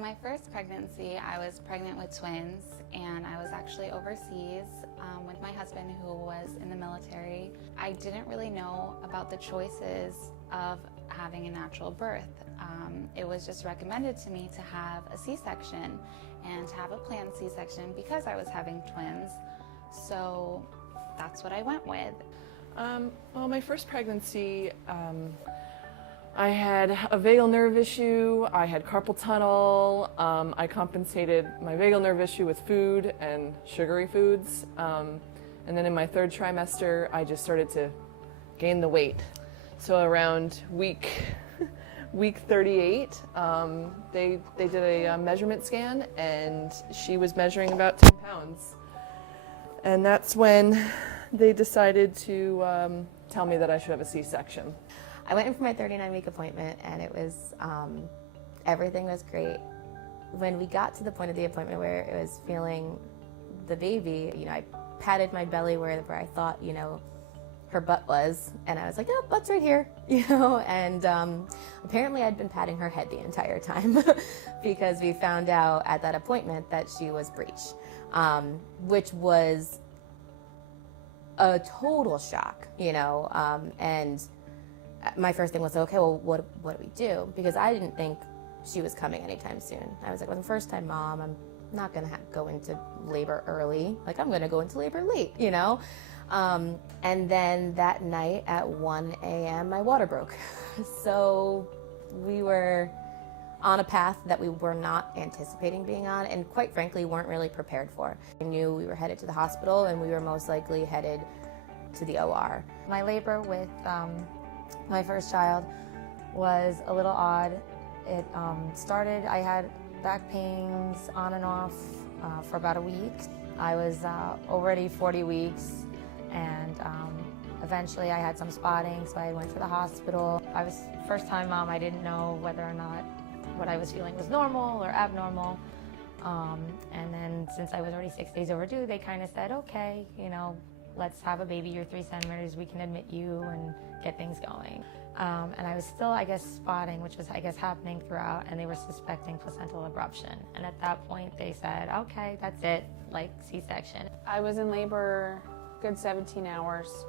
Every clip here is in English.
My first pregnancy, I was pregnant with twins, and I was actually overseas with my husband, who was in the military. I didn't really know about the choices of having a natural birth. It was just recommended to me to have a C-section and to have a planned C-section because I was having twins. So that's what I went with. Well, my first pregnancy, I had a vagal nerve issue, I had carpal tunnel, I compensated my vagal nerve issue with food and sugary foods, and then in my third trimester I just started to gain the weight. So around week 38, they did a measurement scan, and she was measuring about 10 pounds. And that's when they decided to tell me that I should have a C-section. I went in for my 39-week appointment, and it was, everything was great. When we got to the point of the appointment where it was feeling the baby, I patted my belly where I thought, her butt was, and I was like, oh, butt's right here, and apparently I'd been patting her head the entire time because we found out at that appointment that she was breech, which was a total shock, and my first thing was, okay, well, what do we do? Because I didn't think she was coming anytime soon. I was like, well, I'm a first-time mom. I'm not going to go into labor early. I'm going to go into labor late, And then that night at 1 a.m., my water broke. So we were on a path that we were not anticipating being on, and quite frankly, weren't really prepared for. I knew we were headed to the hospital, and we were most likely headed to the OR. My labor with my first child was a little odd. It started, I had back pains on and off for about a week. I was already 40 weeks, and eventually I had some spotting, so I went to the hospital. I was first-time mom. I didn't know whether or not what I was feeling was normal or abnormal. And then since I was already 6 days overdue, they kind of said, okay, let's have a baby. You're 3 centimeters. We can admit you and get things going. And I was still, spotting, which was, happening throughout, and they were suspecting placental abruption. And at that point, they said, okay, that's it, C-section. I was in labor good 17 hours,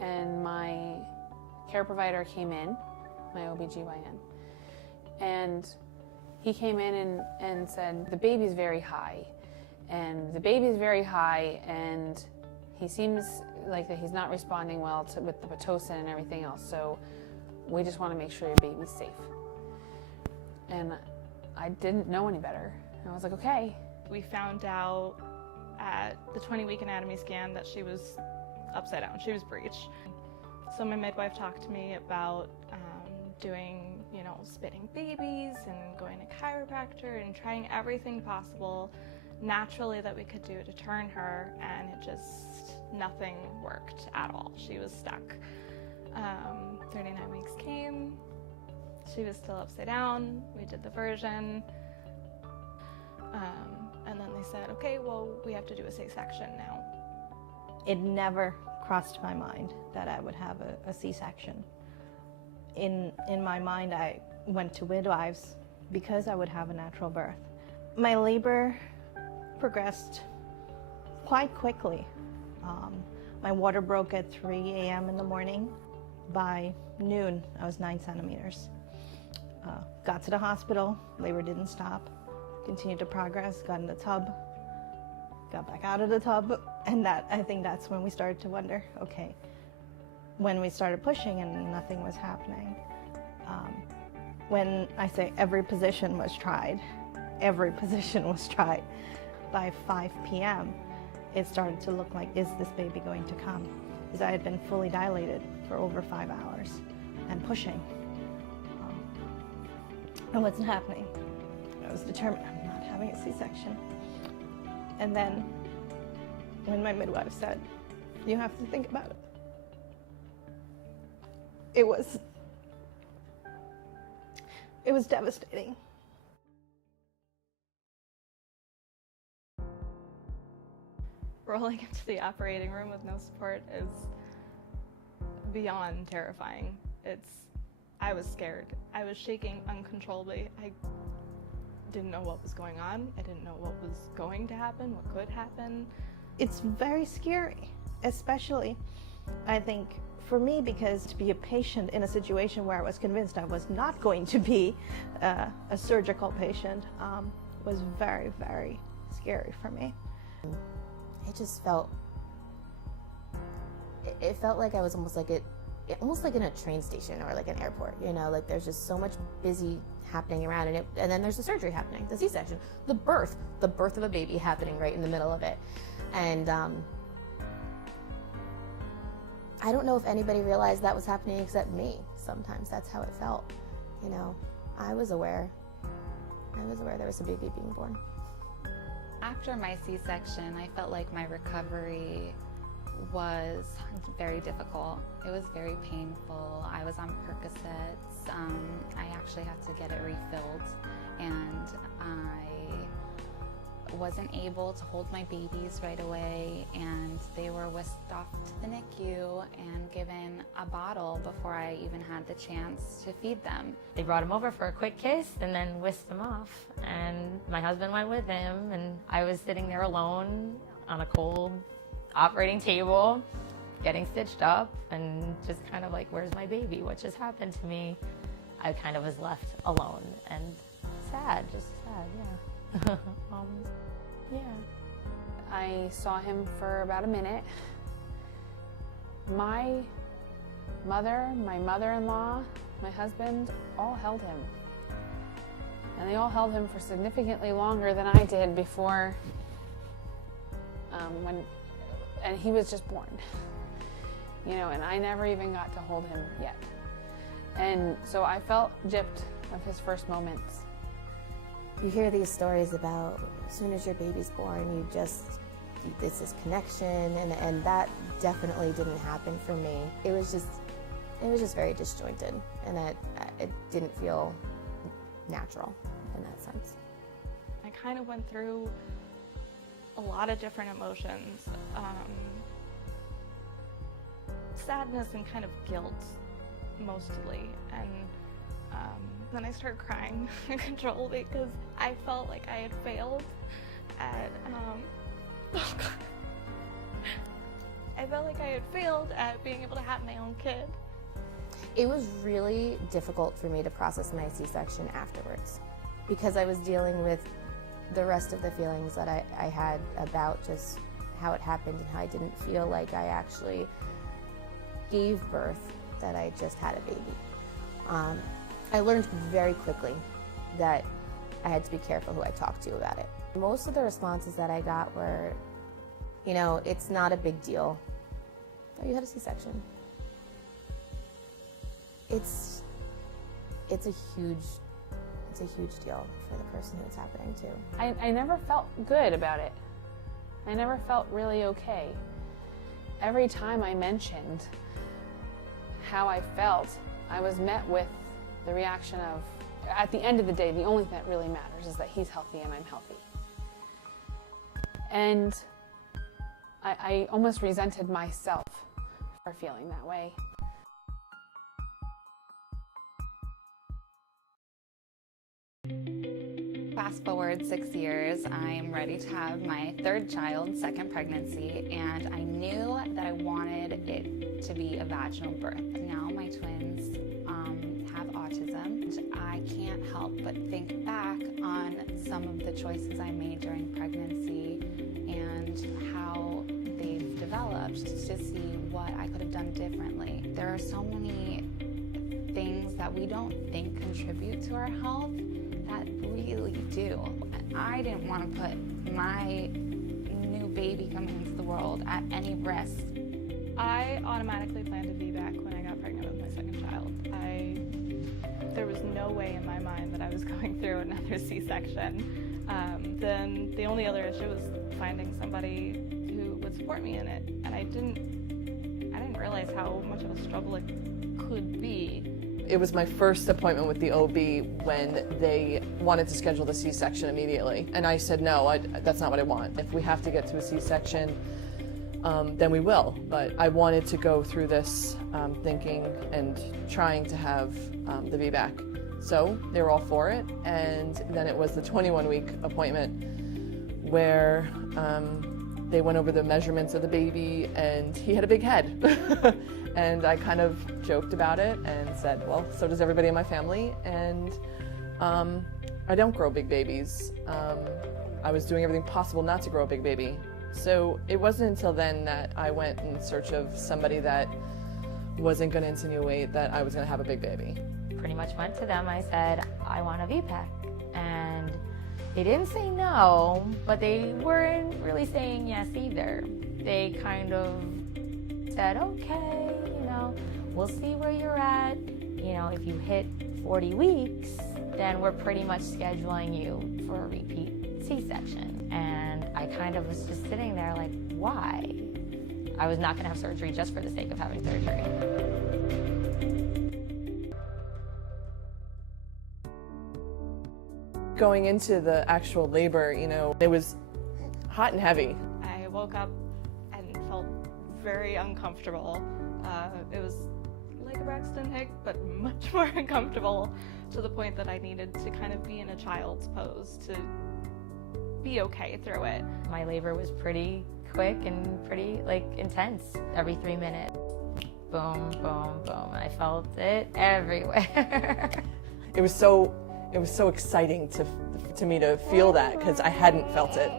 and my care provider came in, my OBGYN, and he came in and said, the baby's very high, and he seems like that he's not responding well with the Pitocin and everything else, so we just want to make sure your baby's safe. And I didn't know any better. And I was like, okay. We found out at the 20-week anatomy scan that she was upside down. She was breech. So my midwife talked to me about doing, spitting babies and going to chiropractor and trying everything possible naturally that we could do to turn her, and nothing worked at all. She was stuck. 39 weeks came. She was still upside down. We did the version. And then they said, okay, well, we have to do a C-section now. It never crossed my mind that I would have a C-section. In my mind, I went to midwives because I would have a natural birth. My labor progressed quite quickly. My water broke at 3 a.m. in the morning. By noon, I was 9 centimeters. Got to the hospital, labor didn't stop, continued to progress, got in the tub, got back out of the tub, and I think that's when we started to wonder, okay, when we started pushing and nothing was happening. When I say every position was tried, by 5 p.m., it started to look like, is this baby going to come? Because I had been fully dilated for over 5 hours and pushing. It wasn't happening. I was determined I'm not having a C-section. And then when my midwife said, you have to think about it, it was devastating. Rolling into the operating room with no support is beyond terrifying. I was scared. I was shaking uncontrollably. didn't know what was going on. I didn't know what was going to happen, what could happen. It's very scary, especially, I think, for me, because to be a patient in a situation where I was convinced I was not going to be a surgical patient was very, very scary for me. It just felt, it felt like I was almost like in a train station or like an airport, you know, like there's just so much busy happening around, and then there's the surgery happening, the C-section, the birth of a baby happening right in the middle of it. And I don't know if anybody realized that was happening except me. Sometimes that's how it felt, you know. I was aware there was a baby being born. After my C-section, I felt like my recovery was very difficult. It was very painful. I was on Percocets. I actually had to get it refilled, and I wasn't able to hold my babies right away, and they were whisked off to the NICU and given a bottle before I even had the chance to feed them. They brought him over for a quick kiss and then whisked him off, and my husband went with him, and I was sitting there alone on a cold operating table getting stitched up and just kind of like, where's my baby? What just happened to me? I kind of was left alone and sad, just sad, yeah. Yeah. I saw him for about a minute. My mother, my mother-in-law, my husband all held him. And they all held him for significantly longer than I did before, and he was just born. You know, and I never even got to hold him yet. And so I felt gypped of his first moments. You hear these stories about as soon as your baby's born, it's this connection, and that definitely didn't happen for me. It was just very disjointed, and it didn't feel natural in that sense. I kind of went through a lot of different emotions. Sadness and kind of guilt, mostly. And then I started crying uncontrollably because I felt like I had failed at, I felt like I had failed at being able to have my own kid. It was really difficult for me to process my C-section afterwards because I was dealing with the rest of the feelings that I had about just how it happened and how I didn't feel like I actually gave birth, that I just had a baby. I learned very quickly that I had to be careful who I talked to about it. Most of the responses that I got were, you know, it's not a big deal. Oh, you had a C-section. It's a huge deal for the person who it's happening to. I never felt good about it. I never felt really okay. Every time I mentioned how I felt, I was met with the reaction of, at the end of the day, the only thing that really matters is that he's healthy and I'm healthy. And I almost resented myself for feeling that way. Fast forward 6 years, I am ready to have my third child, second pregnancy, and I knew that I wanted it to be a vaginal birth. Now my twins have autism. I can't help but think back on some of the choices I made during pregnancy and how they've developed to see what I could have done differently. There are so many things that we don't think contribute to our health that really do. I didn't want to put my new baby coming into the world at any risk. I automatically planned a Vbac when I got pregnant with my second child. There was no way in my mind that I was going through another C-section. Then the only other issue was finding somebody who would support me in it, and I didn't realize how much of a struggle it could be. It was my first appointment with the OB when they wanted to schedule the C-section immediately. And I said, no, that's not what I want. If we have to get to a C-section, then we will. But I wanted to go through this thinking and trying to have the Vbac So they were all for it, and then it was the 21-week appointment where they went over the measurements of the baby, and he had a big head. And I kind of joked about it and said, well, so does everybody in my family, and I don't grow big babies. I was doing everything possible not to grow a big baby. So it wasn't until then that I went in search of somebody that wasn't going to insinuate that I was going to have a big baby. Pretty much went to them. I said, I want a Vbac. And they didn't say no, but they weren't really saying yes either. They kind of said, okay, we'll see where you're at. If you hit 40 weeks, then we're pretty much scheduling you for a repeat C-section. And I kind of was just sitting there like, why? I was not going to have surgery just for the sake of having surgery. Going into the actual labor, it was hot and heavy. I woke up and felt very uncomfortable. It was like a Braxton Hicks, but much more uncomfortable, to the point that I needed to kind of be in a child's pose to be okay through it. My labor was pretty quick and pretty intense. Every 3 minutes, boom, boom, boom. I felt it everywhere. It was so exciting to me to feel that, because I hadn't felt it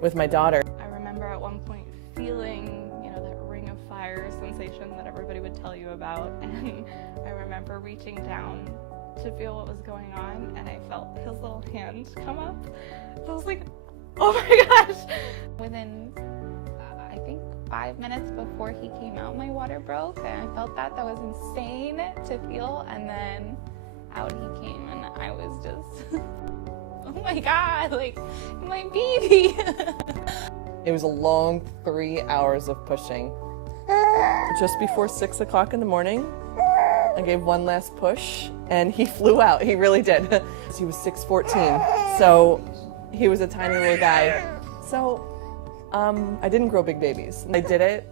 with my daughter. I remember at one point feeling, that ring of fire sensation that everybody would tell you about, and I remember reaching down to feel what was going on, and I felt his little hand come up. I was like, oh my gosh! Within, I think 5 minutes before he came out, my water broke, and I felt that was insane to feel, and then out he came, and I was just, oh my God, like, my baby. It was a long 3 hours of pushing. Just before 6 o'clock in the morning, I gave one last push, and he flew out. He really did. He was 6'14", so he was a tiny little guy. So I didn't grow big babies. I did it,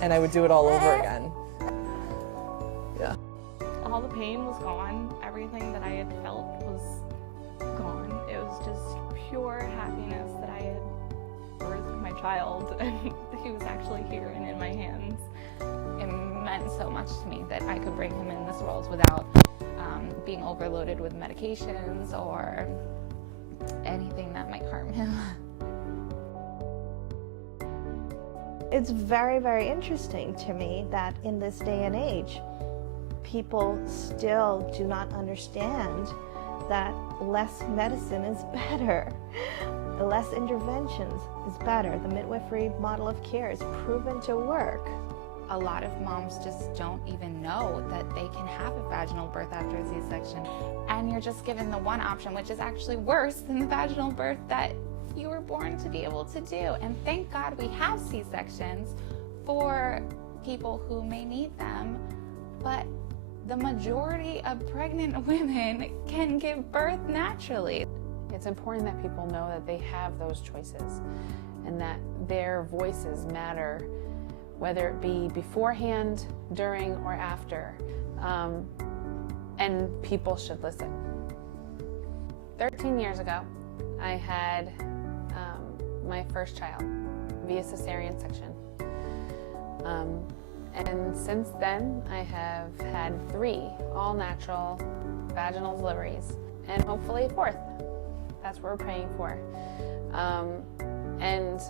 and I would do it all over again. Yeah. All the pain was gone. Everything that I had felt was gone. It was just pure happiness that I had birthed my child, and he was actually here and in my hands. It meant so much to me that I could bring him in this world without being overloaded with medications or anything that might harm him. It's very, very interesting to me that in this day and age, people still do not understand that less medicine is better. Less interventions is better. The midwifery model of care is proven to work. A lot of moms just don't even know that they can have a vaginal birth after a C-section. And you're just given the one option, which is actually worse than the vaginal birth that you were born to be able to do. And thank God we have C-sections for people who may need them, but the majority of pregnant women can give birth naturally. It's important that people know that they have those choices and that their voices matter, whether it be beforehand, during, or after. And people should listen. 13 years ago, I had my first child via cesarean section. And since then, I have had 3 all-natural vaginal deliveries, and hopefully a 4th. That's what we're praying for. And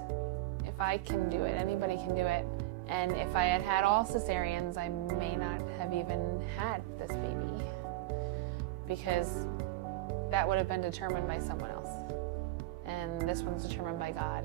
if I can do it, anybody can do it. And if I had had all cesareans, I may not have even had this baby, because that would have been determined by someone else. And this one's determined by God.